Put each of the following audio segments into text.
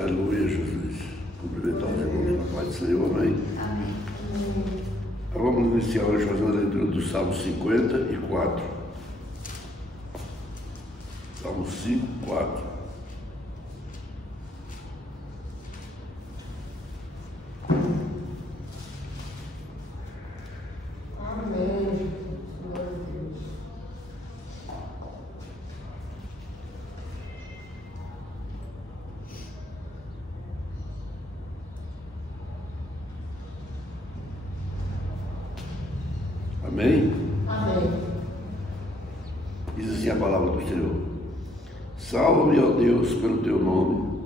Aleluia, Jesus. Cumprimentar os irmãos na paz do Senhor, amém? Amém. Vamos iniciar hoje fazendo a leitura do Salmo 54. Salmo 54. Amém. Glória a Deus. Amém? Amém. Diz assim a palavra do Senhor: salva-me, ó Deus, pelo teu nome,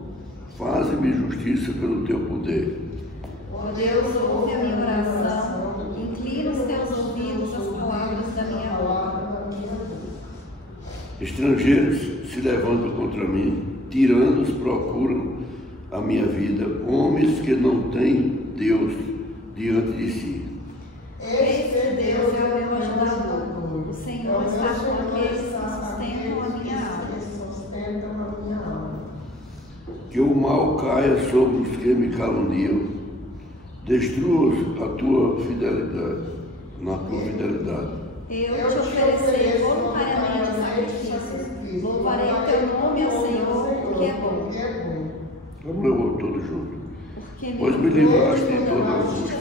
faze-me justiça pelo teu poder. Ó Deus, ouve a minha oração, inclina os teus ouvidos às palavras da minha boca. Estrangeiros se levantam contra mim, tiranos procuram a minha vida, homens que não têm Deus diante de si. Eis que Deus é o meu ajudador, o Senhor está com aqueles que sustentam a minha alma. Que o mal caia sobre os que me caluniam, destrua-os a tua fidelidade, na tua fidelidade. Eu te oferecerei voluntariamente sacrifícios, louvarei o teu nome, ó Senhor, porque é bom. Vamos ler todos juntos. Porque Pois me livraste de toda a angústia,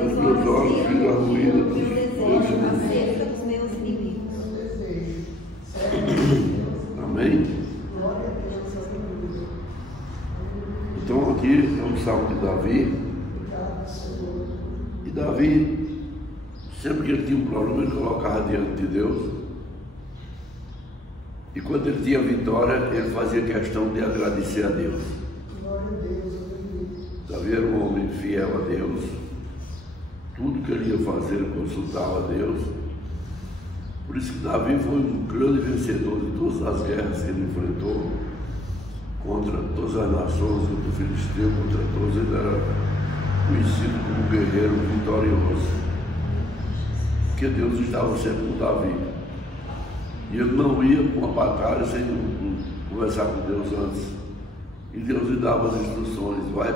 os os meus olhos viram a ruína dos meus meus desejos inimigos. acerca dos meus inimigos. Amém? Então aqui é um salmo de Davi. E Davi, sempre que ele tinha um problema, ele colocava diante de Deus. E quando ele tinha vitória, ele fazia questão de agradecer a Deus. Davi era um homem fiel a Deus. Tudo que ele ia fazer, ele consultava a Deus. Por isso que Davi foi um grande vencedor de todas as guerras que ele enfrentou, contra todas as nações, contra o filisteu, contra todos. Ele era conhecido como um guerreiro vitorioso, porque Deus estava sempre com Davi. E ele não ia para uma batalha sem conversar com Deus antes. E Deus lhe dava as instruções: vai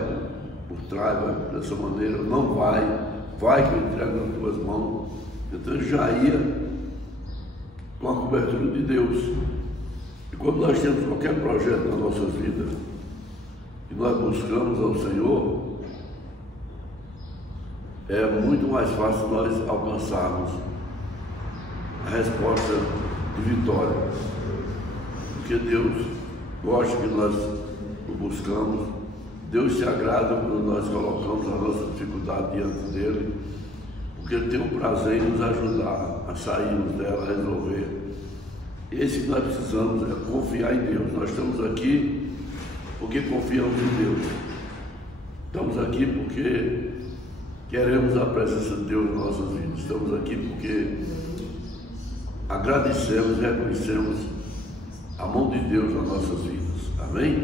por trás, vai dessa maneira, não vai que eu entrego nas tuas mãos. Então ele já ia com a cobertura de Deus. E quando nós temos qualquer projeto nas nossas vidas e nós buscamos ao Senhor, é muito mais fácil nós alcançarmos a resposta de vitória, porque Deus gosta que nós o buscamos. Deus se agrada quando nós colocamos a nossa dificuldade diante dele, porque ele tem um prazer em nos ajudar a sairmos dela, a resolver. Esse que nós precisamos é confiar em Deus. Nós estamos aqui porque confiamos em Deus. Estamos aqui porque queremos a presença de Deus nas nossas vidas. Estamos aqui porque agradecemos e reconhecemos a mão de Deus nas nossas vidas. Amém?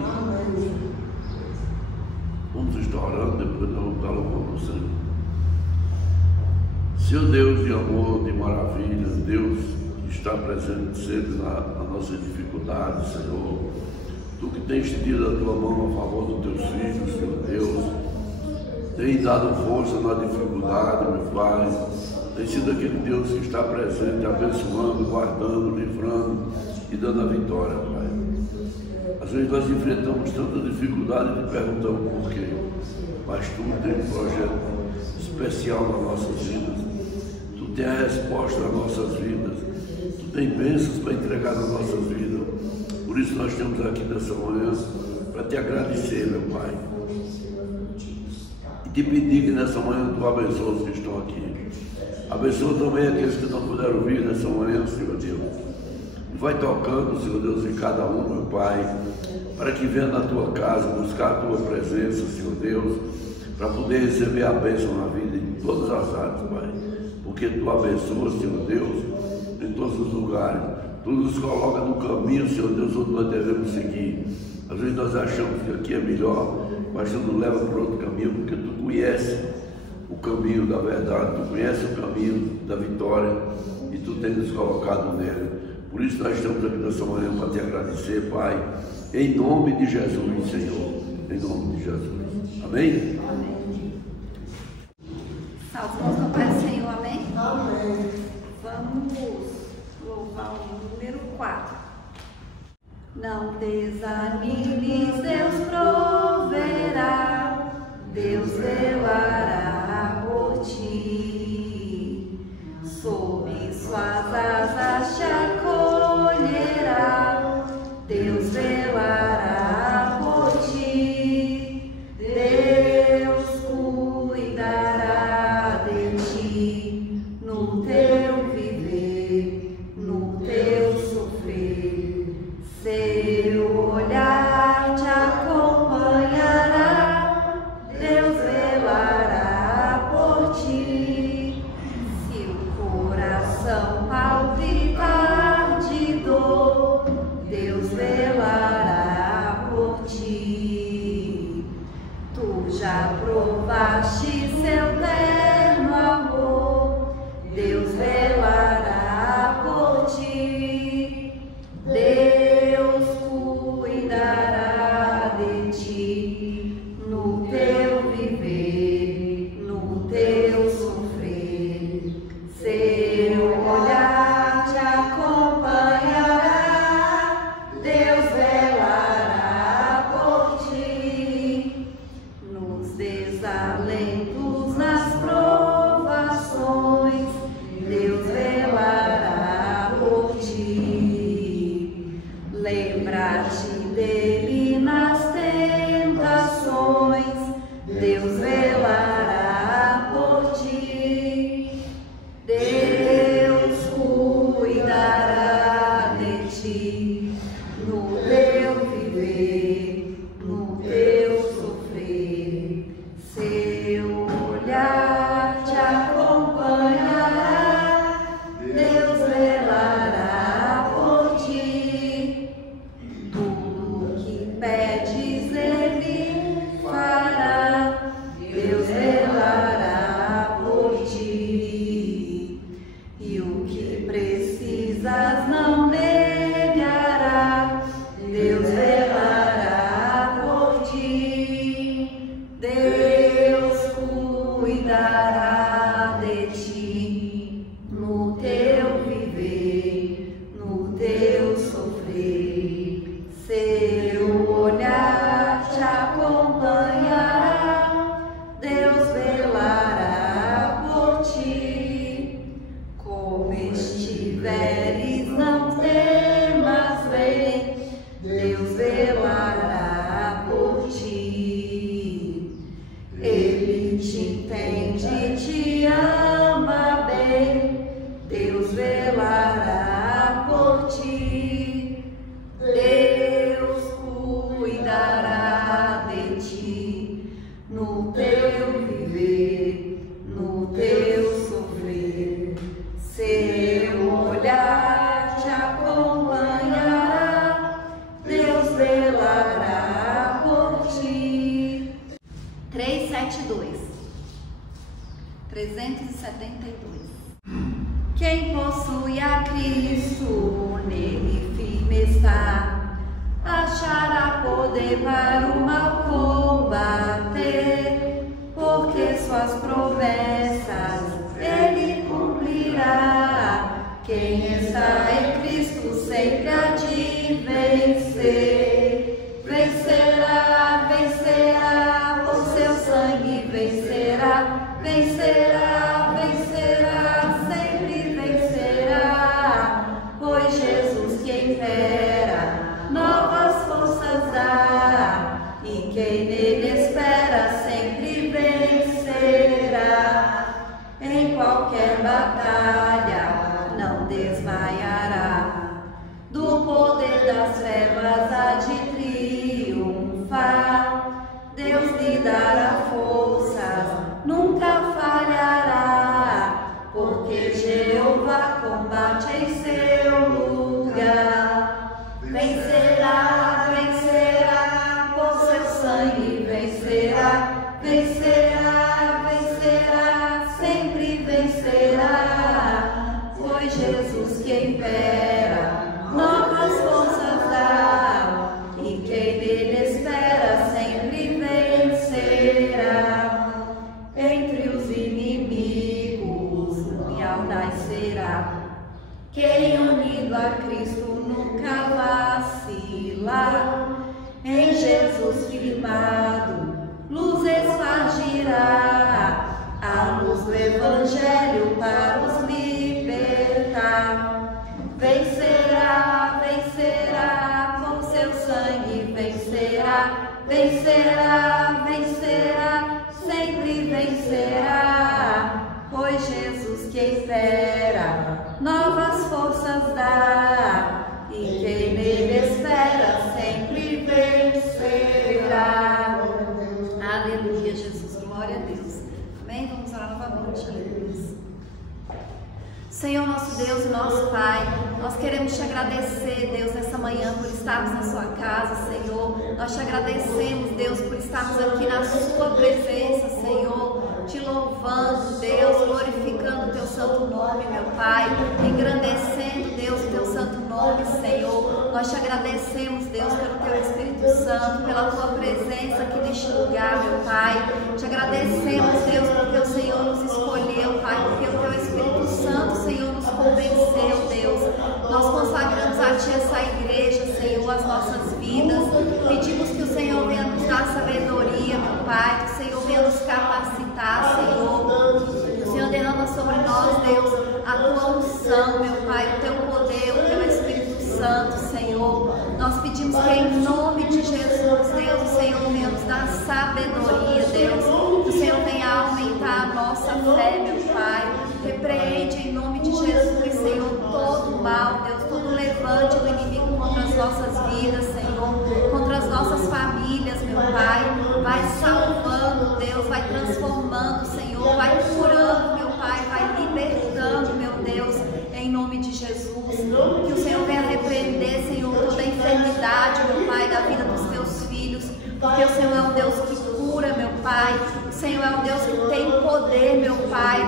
Vamos estar orando, depois nós vamos estar louvando o Senhor. Senhor Deus de amor, de maravilha, Deus que está presente sempre na nossa dificuldade, Senhor. Tu que tens estendido a tua mão a favor dos teus filhos, Senhor Deus. Tem dado força na dificuldade, meu Pai. Tem sido aquele Deus que está presente, abençoando, guardando, livrando e dando a vitória, Pai. Às vezes nós enfrentamos tanta dificuldade e perguntamos por quê. Mas Tu tem um projeto especial nas nossas vidas. Tu tem a resposta nas nossas vidas. Tu tem bênçãos para entregar nas nossas vidas. Por isso nós estamos aqui nessa manhã para Te agradecer, meu Pai. E Te pedir que nessa manhã Tu abençoe os que estão aqui. Abençoa também aqueles que não puderam vir nessa manhã, Senhor Deus. E vai tocando, Senhor Deus, em cada um, meu Pai, para que venha na Tua casa buscar a Tua presença, Senhor Deus, para poder receber a bênção na vida em todas as áreas, Pai. Porque Tu abençoas, Senhor Deus, em todos os lugares. Tu nos coloca no caminho, Senhor Deus, onde nós devemos seguir. Às vezes nós achamos que aqui é melhor, mas Tu nos leva por outro caminho, porque Tu conheces o caminho da verdade, Tu conheces o caminho da vitória e Tu tens nos colocado nele. Por isso nós estamos aqui nessa manhã para Te agradecer, Pai, em nome de Jesus, Senhor. em nome de Jesus. Amém? Amém. Salve ao Pai do Senhor, amém? Amém. Vamos louvar o número 4. Não desanimes, Deus proverá, Deus velará por ti. Sob suas asas te acolherá, Deus velará por ti. Deus cuidará de ti no teu viver, no teu sofrer. Seu olhar te acompanhará, Deus velará por ti. Se o coração palpitar de dor, Deus velará por ti. Tu já provaste seu terno amor, Deus velará por ti. Deus cuidará de ti no teu viver, no teu sofrer. Seu olhar te acompanhará, Deus velará por ti. Nos desalentos, nas provações, Deus velará por ti. Lembra-te dele nas tentações, Deus velará por ti. Deus cuidará de ti no teu viver, no teu sofrer. Seu olhar te acompanhará, Deus velará por ti. Tudo que pedes Ele fará, Deus velará por ti. E o que precisas não negará, Deus velará por ti. Deus cuidará de ti no teu viver, no teu sofrer. Seu olhar te acompanhará, Deus velará por ti. Como estiveres, não temas, vem, Deus velará por ti. Ele te entende, te ama bem, Deus velará por ti. Deus cuidará de ti no teu viver, no teu sofrer. Seu olhar te acompanhará, Deus velará por ti. 372. 372. Quem possui a Cristo, nele firme está, achará poder para o mal combater, porque suas promessas Ele cumprirá. Quem está em Cristo sempre há de vencer. Vencerá, vencerá, por seu sangue vencerá, vencerá, vencerá, sempre vencerá, pois Jesus que impera novas forças dá, e quem nele espera sempre vencerá. Em qualquer batalha não desmaiará, do poder das trevas há de triunfar. Deus lhe dará forças, nunca falhará, porque Jeová combate em seu lugar. Vencerá, vencerá, por seu sangue vencerá, vencerá, vencerá, sempre vencerá, pois Jesus que impera novas forças dá, e quem nele espera sempre vencerá, vencerá, vencerá, sempre vencerá, pois Jesus que espera novas forças dá, e quem nele espera sempre vencerá. Aleluia, Jesus, glória a Deus. Amém? Vamos orar novamente. Aleluia. Senhor, nosso Deus e nosso Pai, nós queremos te agradecer, Deus, nessa manhã por estarmos na sua casa, Senhor. Nós te agradecemos, Deus, por estarmos aqui na sua presença, Senhor, te louvando, Deus, glorificando o teu santo nome, meu Pai, engrandecendo, Deus, o teu santo nome, Senhor. Nós te agradecemos, Deus, pelo teu Espírito Santo, pela tua presença aqui neste lugar, meu Pai. Te agradecemos, Deus, porque o Senhor nos escolheu, Pai, porque o teu Espírito Santo, Senhor, nos convenceu, Deus. Nós consagramos a Ti essa igreja, Senhor, as nossas vidas. Pedimos que o Senhor venha nos dar sabedoria, meu Pai, que o Senhor venha nos capacitar, Senhor. Que o Senhor derrama sobre nós, Deus, a tua unção, meu Pai, o teu poder, o teu Espírito Santo, Senhor. Nós pedimos que em nome de Jesus, Deus, o Senhor venha nos dar sabedoria, Deus. Que o Senhor venha aumentar a nossa fé, meu Pai. Repreende em nome de Jesus, Senhor, todo mal, Deus, todo levante do inimigo contra as nossas vidas, Senhor, contra as nossas famílias, meu Pai. Vai salvando, Deus, vai transformando, Senhor, vai curando, meu Pai, vai libertando, meu Deus, em nome de Jesus. Que o Senhor venha repreender, Senhor, toda a enfermidade, meu Pai, da vida dos teus filhos, porque o Senhor é um Deus que cura, meu Pai. O Senhor é um Deus que tem poder, meu Pai,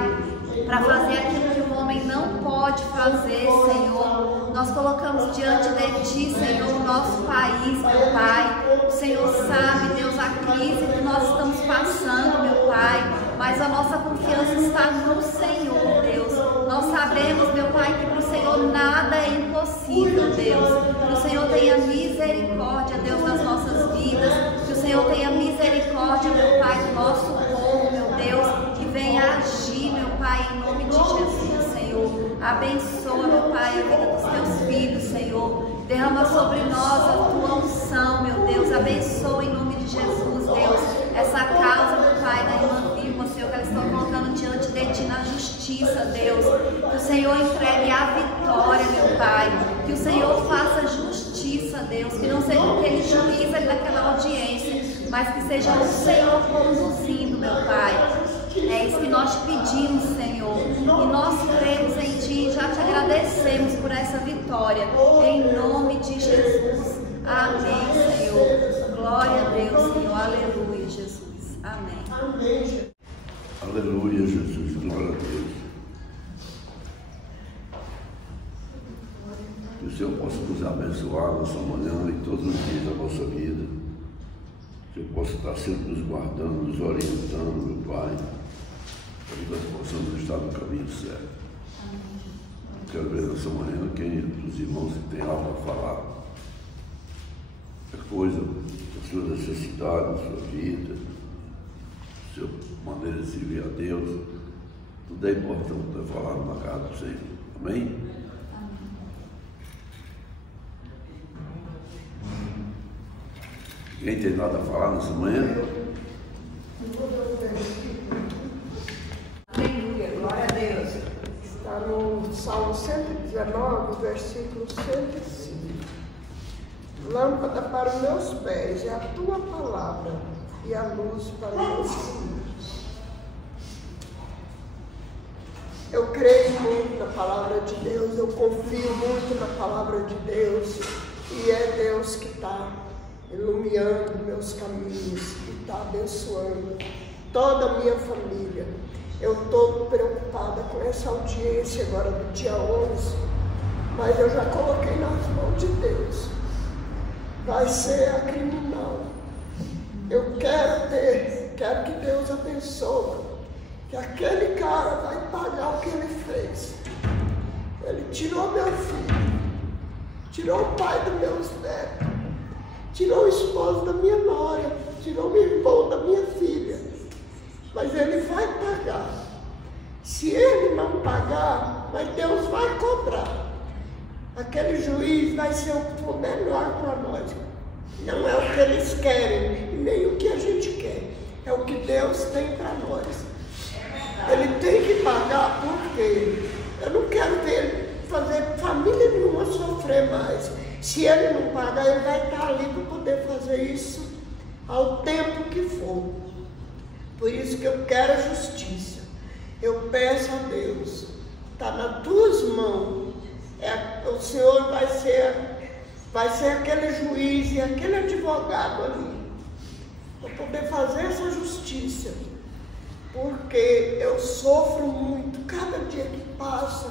para fazer aquilo que o homem não pode fazer, Senhor. Nós colocamos diante de Ti, Senhor, o nosso país, meu Pai. O Senhor sabe, Deus, a crise que nós estamos passando, meu Pai, mas a nossa confiança está no Senhor, Deus. Nós sabemos, meu Pai, que para o Senhor nada é impossível, Deus. Que o Senhor tenha misericórdia, Deus, das nossas vidas. Que o Senhor tenha misericórdia, meu Pai, do nosso povo, meu Deus. Que venha agir, meu Pai, em nome de Jesus, Senhor. Abençoa, meu Pai, a vida dos teus filhos, Senhor. Derrama sobre nós a tua unção, meu Deus. Abençoa em nome de Jesus, Deus, essa causa, meu Pai, da irmã Vilma, Senhor, que ela está colocando diante de Ti na justiça, Deus. Que o Senhor entregue a vitória, meu Pai. Que o Senhor faça justiça, Deus. Que não seja aquele juiz ali daquela audiência, mas que seja o Senhor conduzindo, meu Pai. É isso que nós te pedimos, Senhor, e nós cremos em Ti e já te agradecemos por essa vitória, em nome de Jesus. Amém, Senhor. Glória a Deus, Senhor. Aleluia, Jesus. Amém. Aleluia, Jesus. Glória a Deus. Que o Senhor possa nos abençoar nessa manhã e todos os dias da nossa vida. Que eu possa estar sempre nos guardando, nos orientando, meu Pai, para que nós possamos estar no caminho certo. Quero ver nessa manhã quem dos irmãos que tem algo a falar. Qualquer coisa, a sua necessidade, a sua vida, a sua maneira de servir a Deus, tudo é importante para falar na casa do Senhor. Amém? Quem tem nada a falar nessa manhã? Aleluia, glória a Deus. Está no Salmo 119, versículo 105. Lâmpada para os meus pés é a tua palavra e a luz para os meus caminhos. Eu creio muito na palavra de Deus, eu confio muito na palavra de Deus, e é Deus que está iluminando meus caminhos e está abençoando toda a minha família. Eu estou preocupada com essa audiência agora do dia 11, mas eu já coloquei nas mãos de Deus. Vai ser a criminal. Eu quero que Deus abençoe, que aquele cara vai pagar o que ele fez. Ele tirou meu filho, tirou o pai dos meus netos, tirou o esposo da minha nora, tirou o irmão da minha filha, mas ele vai pagar. Se ele não pagar, mas Deus vai cobrar. Aquele juiz vai ser o melhor para nós. Não é o que eles querem, e nem o que a gente quer. É o que Deus tem para nós. Ele tem que pagar, porque eu não quero ver ele fazer família nenhuma sofrer mais. Se ele não pagar, ele vai estar ali para poder fazer isso ao tempo que for. Por isso que eu quero a justiça. Eu peço a Deus, está nas tuas mãos. O Senhor vai ser aquele juiz e aquele advogado ali, para poder fazer essa justiça. Porque eu sofro muito, cada dia que passa,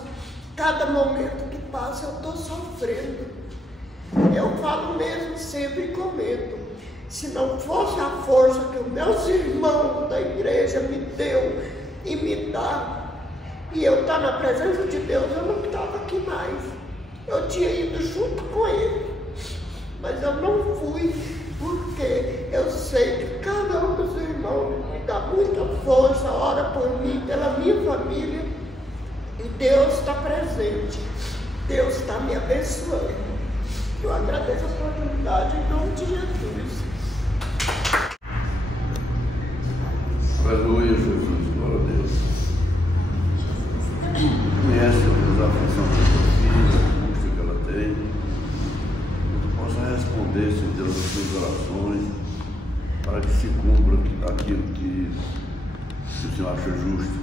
cada momento que passa, eu estou sofrendo. Eu falo mesmo, sempre comento, se não fosse a força que os meus irmãos da igreja me deu e me dá, e eu estar na presença de Deus, eu não estava aqui mais. Eu tinha ido junto com ele, mas eu não fui, porque eu sei que cada um dos irmãos me dá muita força, ora por mim, pela minha família, e Deus está presente, Deus está me abençoando. Eu agradeço a oportunidade em nome de Jesus. Aleluia, Jesus, glória a Deus. Conhece a aflição da sua filha, a angústia que ela tem. Que tu possa responder, Senhor Deus, as suas orações, para que se cumpra aquilo que o Senhor acha justo.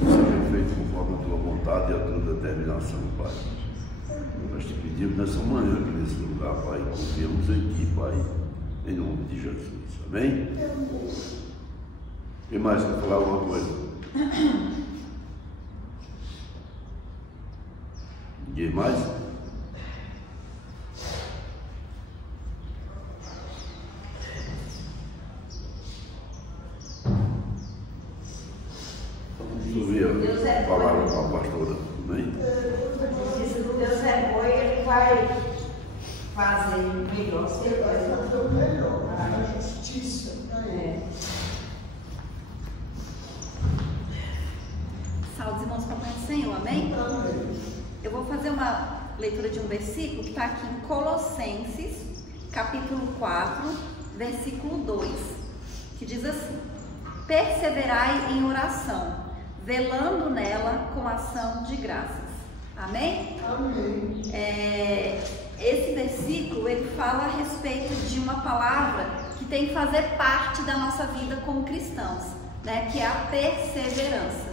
Seja feito conforme a tua vontade e a tua determinação, Pai. Nós te pedimos nessa manhã, aqui nesse lugar, Pai, confiamos em Ti, Pai, em nome de Jesus. Amém? Quem mais quer falar alguma coisa? Ninguém mais? Vamos ouvir a palavra com a pastora também. Deus é bom e Ele vai fazer melhor. Ele vai fazer o melhor, a justiça. Salve, irmãos, para o Senhor, amém? Amém. Eu vou fazer uma leitura de um versículo que está aqui em Colossenses, capítulo 4, versículo 2, que diz assim: perseverai em oração, velando nela com ação de graças. Amém? Amém. Esse versículo, ele fala a respeito de uma palavra que tem que fazer parte da nossa vida como cristãos, né? Que é a perseverança.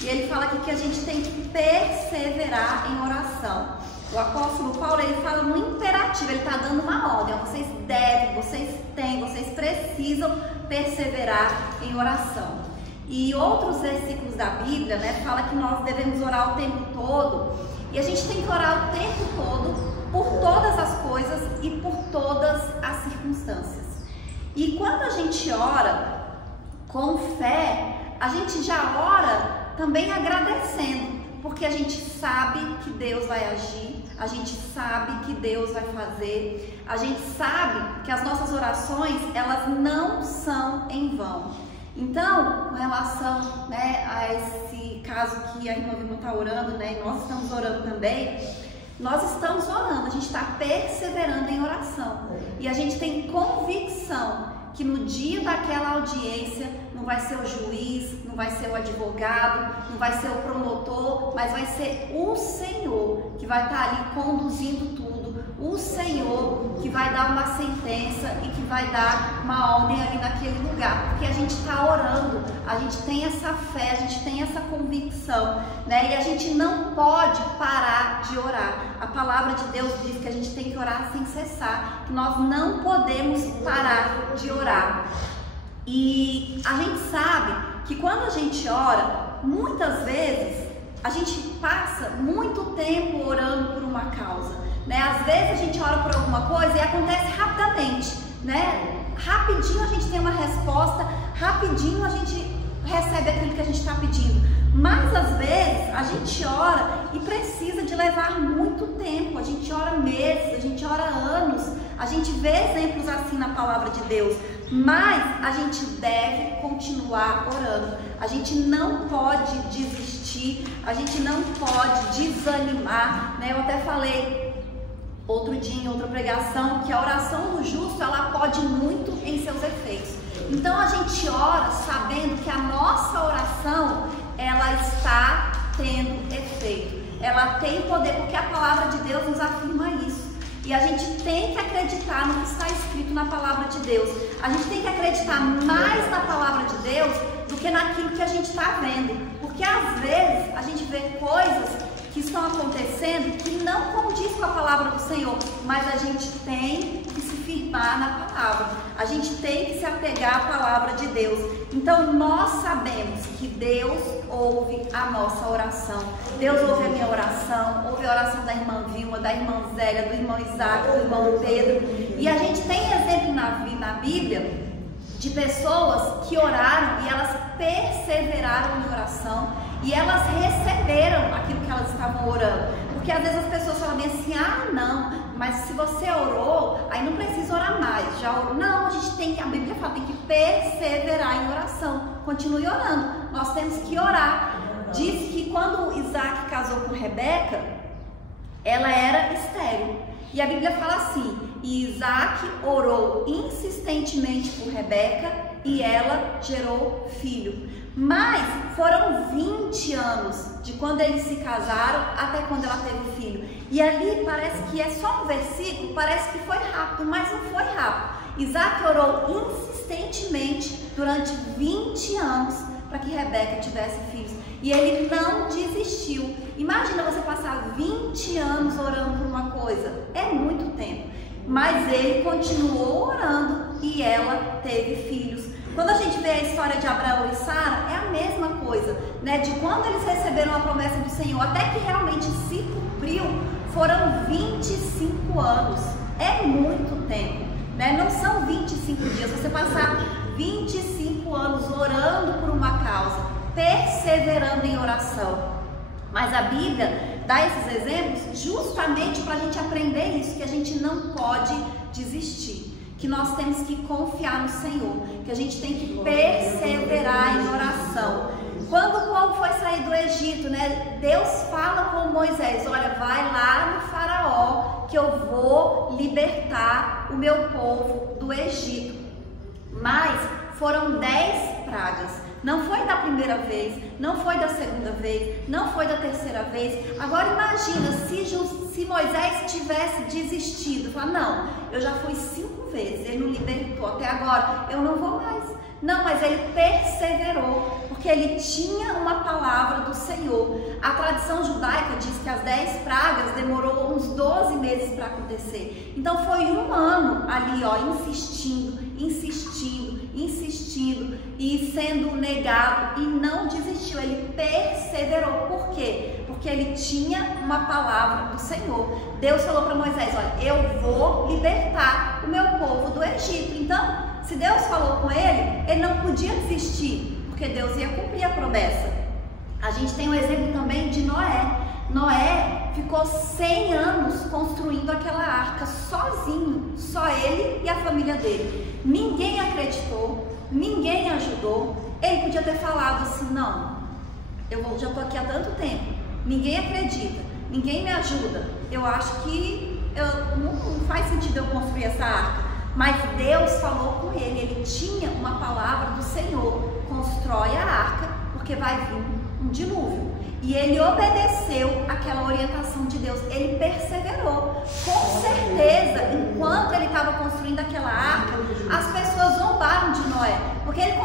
E ele fala aqui que a gente tem que perseverar em oração. O apóstolo Paulo, ele fala no imperativo, ele está dando uma ordem: vocês devem, vocês têm, vocês precisam perseverar em oração. E outros versículos da Bíblia, né, fala que nós devemos orar o tempo todo, e a gente tem que orar o tempo todo por todas as coisas e por todas as circunstâncias. E quando a gente ora com fé, a gente já ora também agradecendo, porque a gente sabe que Deus vai agir, a gente sabe que Deus vai fazer, a gente sabe que as nossas orações, elas não são em vão. Então, com relação, né, a esse caso que a irmã Vilma está orando, né, e nós estamos orando também, nós estamos orando, a gente está perseverando em oração, e a gente tem convicção que no dia daquela audiência não vai ser o juiz, não vai ser o advogado, não vai ser o promotor, mas vai ser o Senhor que vai estar ali conduzindo tudo, o Senhor que vai dar uma sentença e que vai dar uma ordem ali naquele lugar, porque a gente está orando, a gente tem essa fé, a gente tem essa convicção, né? E a gente não pode parar de orar. A palavra de Deus diz que a gente tem que orar sem cessar, que nós não podemos parar de orar. E a gente sabe que quando a gente ora, muitas vezes a gente passa muito tempo orando por uma causa, né? Às vezes a gente ora por alguma coisa e acontece rapidamente, né? Rapidinho a gente tem uma resposta, rapidinho a gente recebe aquilo que a gente está pedindo. Mas às vezes a gente ora e precisa de levar muito tempo, a gente ora meses, a gente ora anos, a gente vê exemplos assim na palavra de Deus, mas a gente deve continuar orando, a gente não pode desistir, a gente não pode desanimar, né? Eu até falei outro dia em outra pregação, que a oração do justo, ela pode muito em seus efeitos. Então a gente ora sabendo que a nossa oração, ela está tendo efeito. Ela tem poder, porque a palavra de Deus nos afirma isso. E a gente tem que acreditar no que está escrito na palavra de Deus. A gente tem que acreditar mais na palavra de Deus do que naquilo que a gente está vendo. Porque às vezes a gente vê coisas que estão acontecendo que não condiz com a palavra do Senhor, mas a gente tem que se firmar na palavra, a gente tem que se apegar à palavra de Deus. Então nós sabemos que Deus ouve a nossa oração. Deus ouve a minha oração, ouve a oração da irmã Vilma, da irmã Zélia, do irmão Isaac, do irmão Pedro. E a gente tem exemplo na Bíblia de pessoas que oraram e elas perseveraram em oração e elas receberam aquilo que elas estavam orando. Porque às vezes as pessoas falam bem assim, não, mas se você orou, aí não precisa orar mais, já orou. Não, a gente tem que, a Bíblia fala, tem que perseverar em oração, continue orando, nós temos que orar. Diz que quando Isaac casou com Rebeca, ela era estéril, e a Bíblia fala assim, e Isaac orou insistentemente por Rebeca, e ela gerou filho. Mas foram 20 anos de quando eles se casaram até quando ela teve filho. E ali parece que é só um versículo, parece que foi rápido, mas não foi rápido. Isaac orou insistentemente durante 20 anos para que Rebeca tivesse filhos. E ele não desistiu. Imagina você passar 20 anos orando por uma coisa. É muito tempo. Mas ele continuou orando e ela teve filhos. Quando a gente vê a história de Abraão e Sara, é a mesma coisa, né? De quando eles receberam a promessa do Senhor até que realmente se cumpriu, foram 25 anos. É muito tempo, né? Não são 25 dias. Você passar 25 anos orando por uma causa, perseverando em oração. Mas a Bíblia dá esses exemplos justamente para a gente aprender isso, que a gente não pode desistir, que nós temos que confiar no Senhor, que a gente tem que perseverar em oração. Quando o povo foi sair do Egito, né, Deus fala com Moisés, olha, vai lá no faraó, que eu vou libertar o meu povo do Egito. Mas foram 10 pragas. Não foi da primeira vez, não foi da segunda vez, não foi da terceira vez. Agora imagina se Moisés tivesse desistido, falar, não, eu já fui 5 vezes, ele não libertou até agora, eu não vou mais. Não, mas ele perseverou, porque ele tinha uma palavra do Senhor. A tradição judaica diz que as 10 pragas demorou uns 12 meses para acontecer. Então foi um ano ali, insistindo e sendo negado, e não desistiu, ele perseverou. Por quê? Porque ele tinha uma palavra do Senhor. Deus falou para Moisés, olha, eu vou libertar o meu povo do Egito. Então, se Deus falou com ele não podia desistir, porque Deus ia cumprir a promessa. A gente tem um exemplo também de Noé. Noé ficou 100 anos construindo aquela arca sozinho, só ele e a família dele. Ninguém acreditou, ninguém ajudou. Ele podia ter falado assim, não, eu já estou aqui há tanto tempo, ninguém acredita, ninguém me ajuda, eu acho que não faz sentido eu construir essa arca. Mas Deus falou com ele, ele tinha uma palavra do Senhor, constrói a arca, porque vai vir um dilúvio. E ele obedeceu aquela orientação de Deus, ele perseverou. Com certeza, enquanto ele estava construindo aquela arca, as pessoas zombaram de Noé, porque ele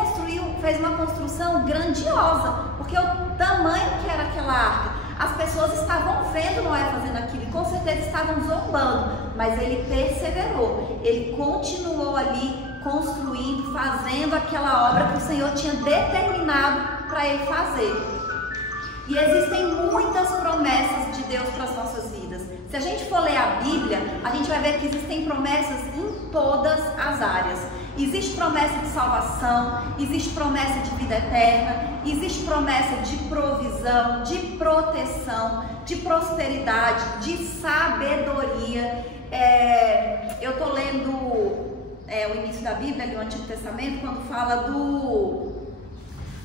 fez uma construção grandiosa, porque o tamanho que era aquela arca, as pessoas estavam vendo Noé fazendo aquilo e com certeza estavam zombando, mas ele perseverou, ele continuou ali construindo, fazendo aquela obra que o Senhor tinha determinado para ele fazer. E existem muitas promessas de Deus para as nossas vidas. Se a gente for ler a Bíblia, a gente vai ver que existem promessas em todas as áreas. Existe promessa de salvação, existe promessa de vida eterna, existe promessa de provisão, de proteção, de prosperidade, de sabedoria. Eu estou lendo o início da Bíblia, ali, o Antigo Testamento, quando fala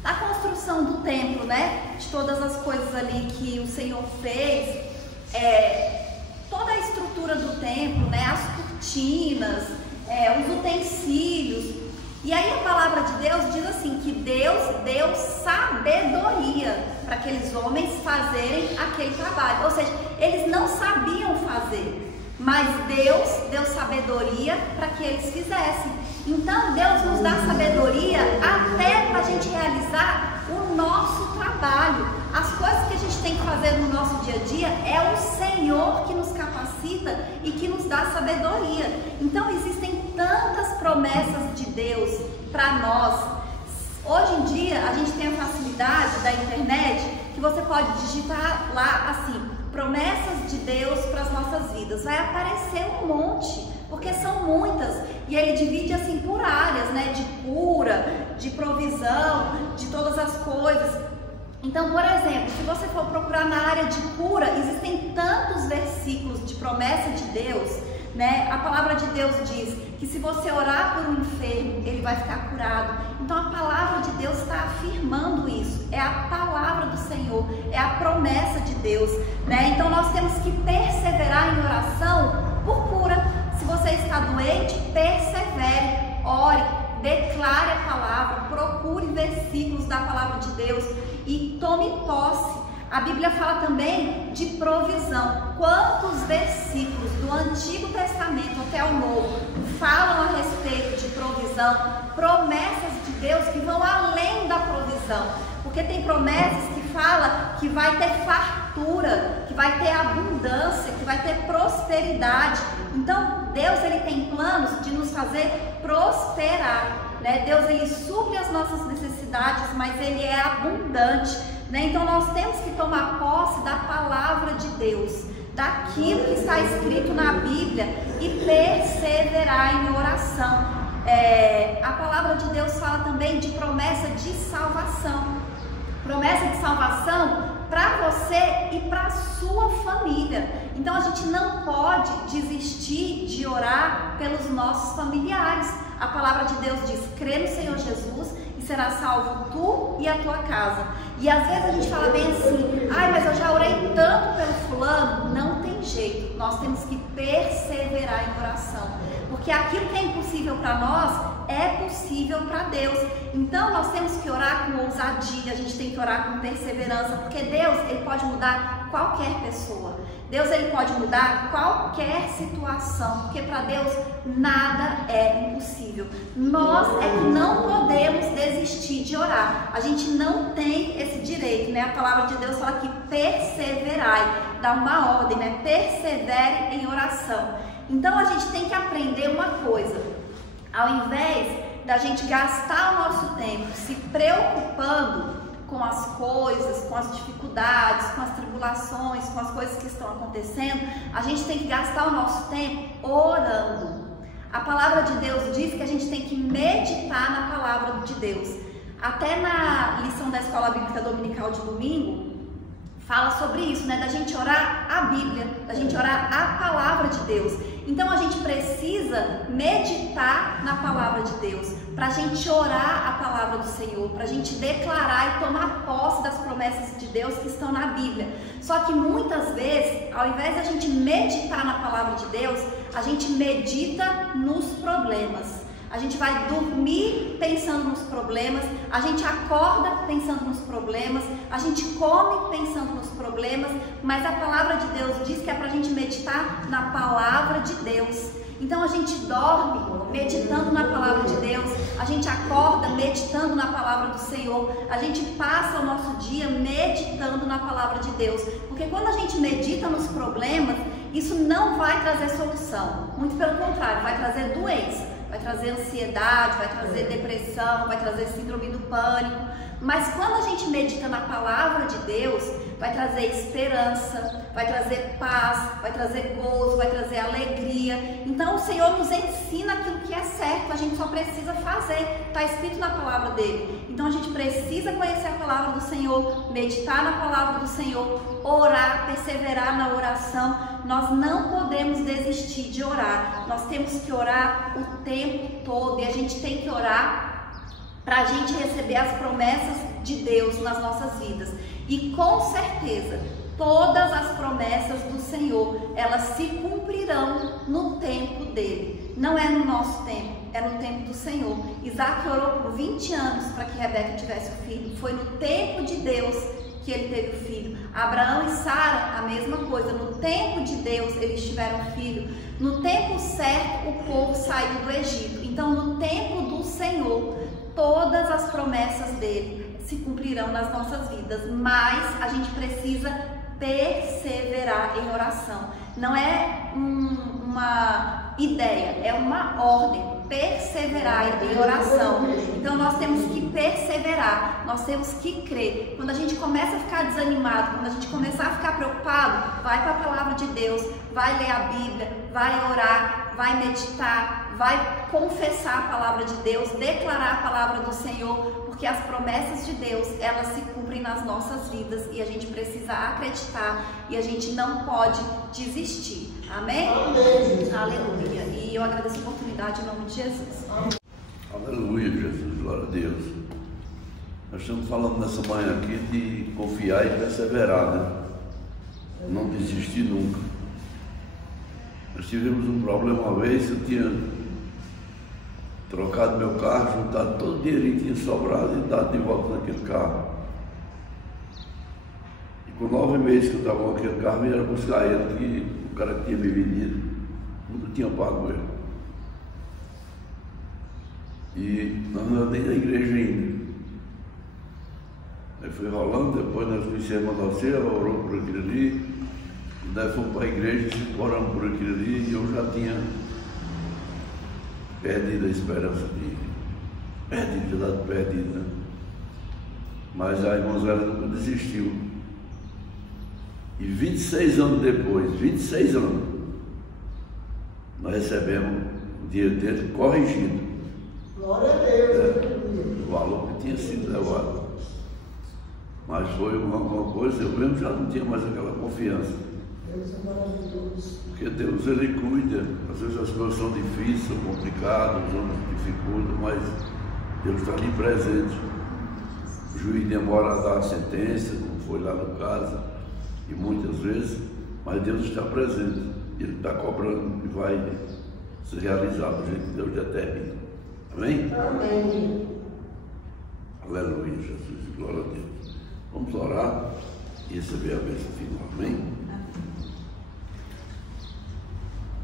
da construção do templo, né? De todas as coisas ali que o Senhor fez, toda a estrutura estrutura do templo, né, as cortinas, os utensílios. E aí a palavra de Deus diz assim, que Deus deu sabedoria para aqueles homens fazerem aquele trabalho. Ou seja, eles não sabiam fazer, mas Deus deu sabedoria para que eles fizessem. Então Deus nos dá sabedoria até para a gente realizar o nosso trabalho. As coisas que a gente tem que fazer no nosso dia a dia é o Senhor que nos capacita e que nos dá sabedoria. Então existem tantas promessas de Deus para nós. Hoje em dia a gente tem a facilidade da internet que você pode digitar lá assim, promessas de Deus para as nossas vidas. Vai aparecer um monte, porque são muitas. E ele divide assim por áreas, né? De cura, de provisão, de todas as coisas. Então, por exemplo, se você for procurar na área de cura, existem tantos versículos de promessa de Deus, né? A palavra de Deus diz que se você orar por um enfermo, ele vai ficar curado. Então a palavra de Deus está afirmando isso. É a palavra do Senhor, é a promessa de Deus, né? Então nós temos que perseverar em oração por cura. Se você está doente, persevere, ore, declare a palavra, procure versículos da palavra de Deus e tome posse. A Bíblia fala também de provisão. Quantos versículos do Antigo Testamento até o Novo falam a respeito de provisão, promessas de Deus que vão além da provisão, porque tem promessas que falam que vai ter fartura, que vai ter abundância, que vai ter prosperidade. Então Deus ele tem planos de nos fazer prosperar, né? Deus ele supre as nossas necessidades, mas ele é abundante, né? Então nós temos que tomar posse da palavra de Deus, daquilo que está escrito na Bíblia e perseverar em oração. A palavra de Deus fala também de promessa de salvação. Promessa de salvação para você e para a sua família. Então a gente não pode desistir de orar pelos nossos familiares. A palavra de Deus diz: crê no Senhor Jesus e será salvo tu e a tua casa. E às vezes a gente fala bem assim: ai, mas eu já orei tanto pelo fulano. Não tem jeito, nós temos que perseverar em oração, porque aquilo que é impossível para nós é possível para Deus. Então nós temos que orar com ousadia, a gente tem que orar com perseverança, porque Deus ele pode mudar qualquer pessoa. Deus ele pode mudar qualquer situação, porque para Deus nada é impossível. Nós é que não podemos desistir de orar. A gente não tem esse direito, né? A palavra de Deus fala que perseverai, dá uma ordem, né? Persevere em oração. Então a gente tem que aprender uma coisa: ao invés da gente gastar o nosso tempo se preocupando com as coisas, com as dificuldades, com as tribulações, com as coisas que estão acontecendo, a gente tem que gastar o nosso tempo orando. A palavra de Deus diz que a gente tem que meditar na palavra de Deus. Até na lição da Escola Bíblica Dominical de domingo, fala sobre isso, né? Da gente orar a Bíblia, da gente orar a palavra de Deus. Então a gente precisa meditar na palavra de Deus, para a gente orar a palavra do Senhor, para a gente declarar e tomar posse das promessas de Deus que estão na Bíblia. Só que muitas vezes, ao invés da gente meditar na palavra de Deus, a gente medita nos problemas. A gente vai dormir pensando nos problemas, a gente acorda pensando nos problemas, a gente come pensando nos problemas, mas a palavra de Deus diz que é para a gente meditar na palavra de Deus. Então a gente dorme meditando na palavra de Deus, a gente acorda meditando na palavra do Senhor, a gente passa o nosso dia meditando na palavra de Deus, porque quando a gente medita nos problemas, isso não vai trazer solução, muito pelo contrário, vai trazer doença. Vai trazer ansiedade, vai trazer depressão, vai trazer síndrome do pânico. Mas quando a gente medita na palavra de Deus, vai trazer esperança, vai trazer paz, vai trazer gozo, vai trazer alegria. Então o Senhor nos ensina aquilo que é certo, a gente só precisa fazer. Está escrito na palavra dele. Então a gente precisa conhecer a palavra do Senhor, meditar na palavra do Senhor, orar, perseverar na oração. Nós não podemos desistir de orar. Nós temos que orar o tempo todo e a gente tem que orar para a gente receber as promessas de Deus nas nossas vidas. E com certeza, Todas as promessas do Senhor, elas se cumprirão no tempo dele. Não é no nosso tempo, é no tempo do Senhor. Isaac orou por 20 anos para que Rebeca tivesse o filho. Foi no tempo de Deus que ele teve o filho. Abraão e Sara, a mesma coisa. No tempo de Deus, eles tiveram filho. No tempo certo, o povo saiu do Egito. Então, no tempo do Senhor, todas as promessas dele se cumprirão nas nossas vidas. Mas a gente precisa perseverar em oração. Não é uma ideia, é uma ordem. Perseverar em oração. Então nós temos que perseverar, nós temos que crer. Quando a gente começa a ficar desanimado, quando a gente começar a ficar preocupado, vai para a palavra de Deus, vai ler a Bíblia, vai orar, vai meditar, vai confessar a palavra de Deus, declarar a palavra do Senhor, porque as promessas de Deus, elas se cumprem nas nossas vidas e a gente precisa acreditar e a gente não pode desistir. Amém? Amém. Aleluia. E eu agradeço a oportunidade em nome de Jesus. Aleluia, Jesus. Glória a Deus. Nós estamos falando nessa manhã aqui de confiar e perseverar, né? Não desistir nunca. Nós tivemos um problema uma vez, eu tinha trocado meu carro, juntado todo o dinheirinho que tinha sobrado e dado de volta naquele carro. E com 9 meses que eu estava com aquele carro, vieram buscar ele, que o cara que tinha me vendido, nunca tinha pago ele. E nós não éramos nem da igreja ainda. Aí foi rolando, depois nós conhecemos a nossa, ela orou por aquilo ali, e nós fomos para a igreja, oramos por aquilo ali, e eu já tinha perdido a esperança perdido, né? Mas a irmãzela nunca desistiu. E 26 anos depois, 26 anos, nós recebemos o dinheiro dele corrigido. Glória a Deus. O valor que tinha sido levado. Mas foi uma coisa, eu mesmo já não tinha mais aquela confiança. Deus é maravilhoso. Porque Deus, Ele cuida. Às vezes as coisas são difíceis, são complicadas, os homens dificultam, mas Deus está ali presente. O juiz demora a dar a sentença, como foi lá no caso, e muitas vezes, mas Deus está presente. Ele está cobrando e vai se realizar do jeito que Deus determina. Amém? Amém. Aleluia, Jesus. Glória a Deus. Vamos orar e receber a bênção final. Amém?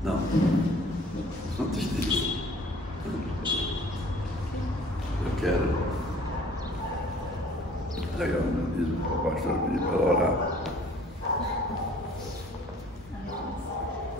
Não. Não desista. Eu quero entregar o meu dízimo para o pastor pedir para orar.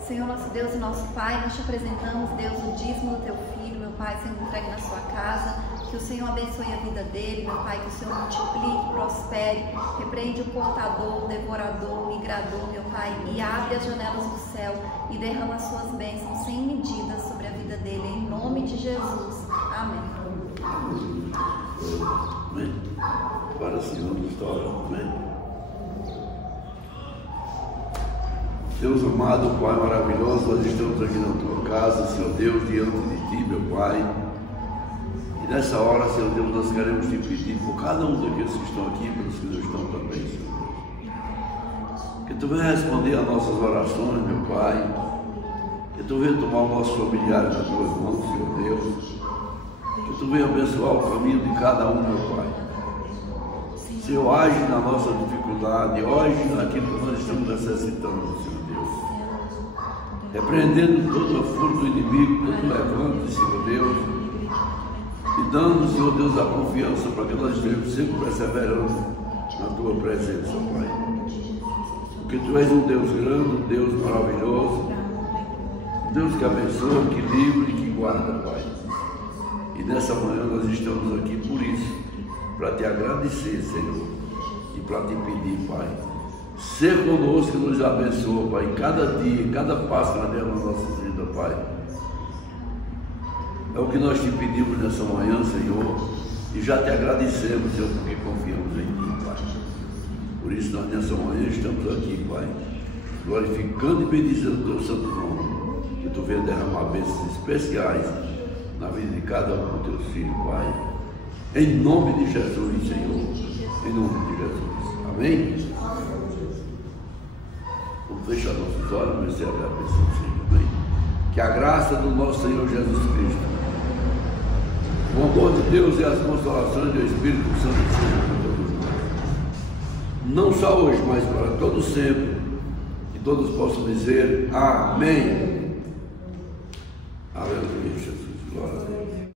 Senhor, nosso Deus e nosso Pai, nós te apresentamos, Deus, o dízimo do teu filho, meu Pai, sendo entregue na sua casa. Que o Senhor abençoe a vida dele, meu Pai, que o Senhor multiplique, prospere, repreende o portador, o devorador, o migrador, meu Pai, e abre as janelas do céu e derrama as suas bênçãos sem medida sobre a vida dele, em nome de Jesus. Amém. Amém. Agora sim, vamos estar orando. Amém. Deus amado, Pai maravilhoso, nós estamos aqui na tua casa, Senhor Deus, diante de ti, meu Pai. E nessa hora, Senhor Deus, nós queremos te pedir por cada um daqueles que estão aqui, pelos que não estão também, Senhor Deus. Que tu venha responder às nossas orações, meu Pai. Que tu venha tomar os nossos familiares nas tuas mãos, Senhor Deus. Que tu venha abençoar o caminho de cada um, meu Pai. Senhor, age na nossa dificuldade, age naquilo que nós estamos necessitando, Senhor Deus. Repreendendo toda a força do inimigo, todo levante, Senhor Deus. E dando, Senhor Deus, a confiança para que nós estejamos sempre perseverando na tua presença, Pai. Porque tu és um Deus grande, um Deus maravilhoso, um Deus que abençoa, que livra e que guarda, Pai. E nessa manhã nós estamos aqui por isso, para te agradecer, Senhor, e para te pedir, Pai, ser conosco e nos abençoa, Pai, em cada dia, em cada passo que nós demos na nossa vida, Pai. É o que nós te pedimos nessa manhã, Senhor, e já te agradecemos, Senhor, porque confiamos em ti, Pai. Por isso nós nessa manhã estamos aqui, Pai, glorificando e bendizendo o teu santo nome, que tu venha derramar bênçãos especiais na vida de cada um dos teus filhos, Pai. Em nome de Jesus, Senhor. Em nome de Jesus. Amém? fechar nossos olhos e receber a bênção do Senhor. Amém? Que a graça do nosso Senhor Jesus Cristo, o amor de Deus e as consolações do Espírito Santo sejam com todos nós. Não só hoje, mas para todos sempre. Que todos possam dizer amém.